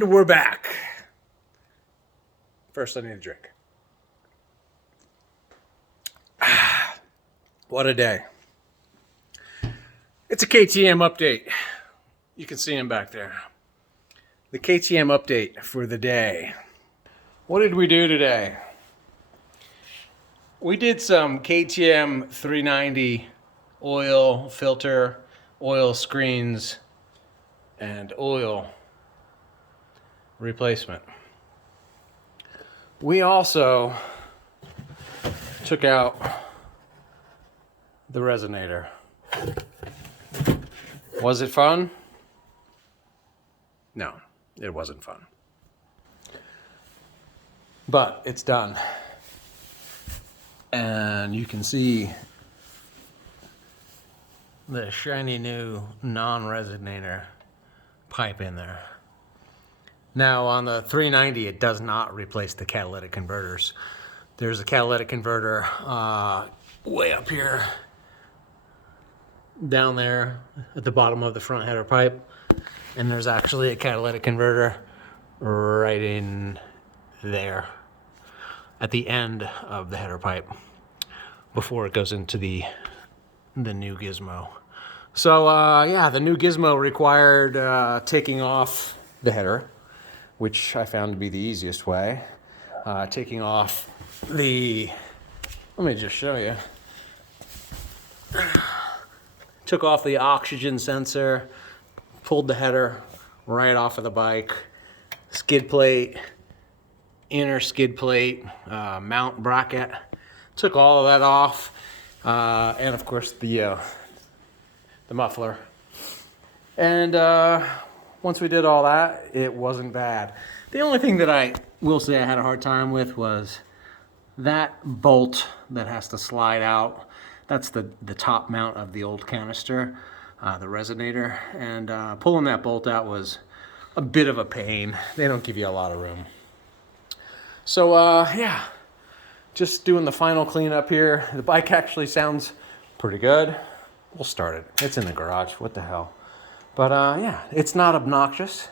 And we're back. First, I need a drink. What a day. It's a KTM update. You can see him back there. The KTM update for the day. What did we do today? We did some KTM 390 oil filter, oil screens, and oil replacement. We also took out the Resonator. Was it fun? No, it wasn't fun. But it's done. And you can see the shiny new non-Resonator pipe in there. Now on the 390, it does not replace the catalytic converters. There's a catalytic converter way up here, down there at the bottom of the front header pipe. And there's actually a catalytic converter right in there at the end of the header pipe before it goes into the new gizmo. So yeah, the new gizmo required taking off the header, which I found to be the easiest way. Taking off the, let me just show you. Took off the oxygen sensor, pulled the header right off of the bike, skid plate, inner skid plate, mount bracket, took all of that off, and of course the muffler. And once we did all that, it wasn't bad. The only thing that I will say I had a hard time with was that bolt that has to slide out. That's the top mount of the old canister, the Resonator, and pulling that bolt out was a bit of a pain. They don't give you a lot of room. So yeah, just doing the final cleanup here. The bike actually sounds pretty good. We'll start it. It's in the garage. What the hell? But yeah, it's not obnoxious.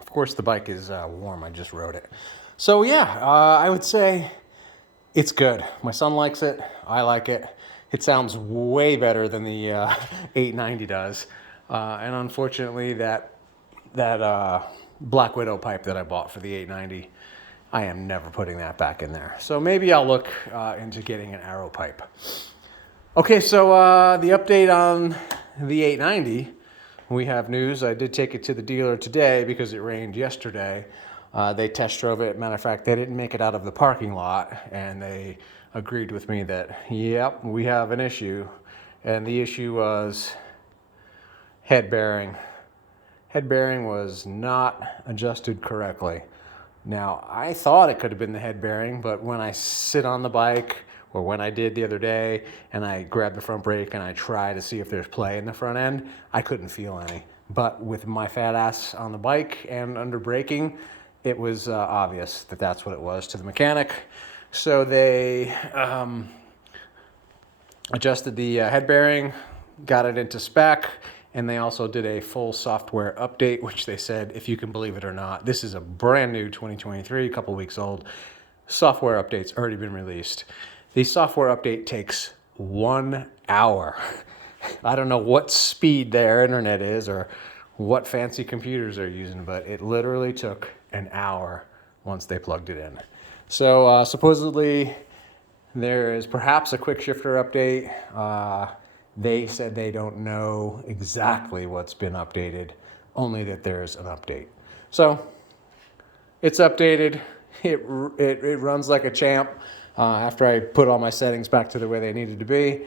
Of course, the bike is warm. I just rode it. So yeah, I would say it's good. My son likes it. I like it. It sounds way better than the 890 does. And unfortunately, that Black Widow pipe that I bought for the 890, I am never putting that back in there. So maybe I'll look into getting an Arrow pipe. Okay, so the update on the 890. We have news. I did take it to the dealer today because it rained yesterday. They test drove it. Matter of fact, they didn't make it out of the parking lot, and they agreed with me that, yep, we have an issue. And the issue was head bearing. Head bearing was not adjusted correctly. Now, I thought it could have been the head bearing, but when I sit on the bike, or when I did the other day, and I grabbed the front brake and I try to see if there's play in the front end, I couldn't feel any. But with my fat ass on the bike and under braking, it was obvious that that's what it was to the mechanic. So they adjusted the head bearing, got it into spec, and they also did a full software update, which they said, if you can believe it or not, this is a brand new 2023, a couple weeks old. Software update's already been released. The software update takes 1 hour. I don't know what speed their internet is or what fancy computers they're using, but it literally took an hour once they plugged it in. So supposedly there is perhaps a quick shifter update. They said they don't know exactly what's been updated, only that there's an update. So it's updated. It runs like a champ. After I put all my settings back to the way they needed to be,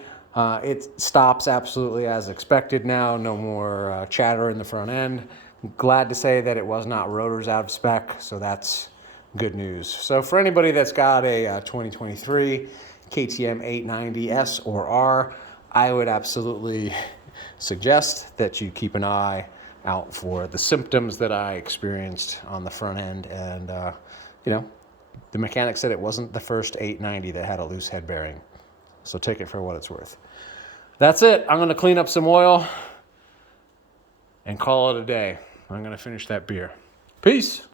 it stops absolutely as expected now. No more chatter in the front end. Glad to say that it was not rotors out of spec, so that's good news. So for anybody that's got a 2023 KTM 890S or R, I would absolutely suggest that you keep an eye out for the symptoms that I experienced on the front end. And, you know, the mechanic said it wasn't the first 890 that had a loose head bearing. So take it for what it's worth. That's it. I'm going to clean up some oil and call it a day. I'm going to finish that beer. Peace.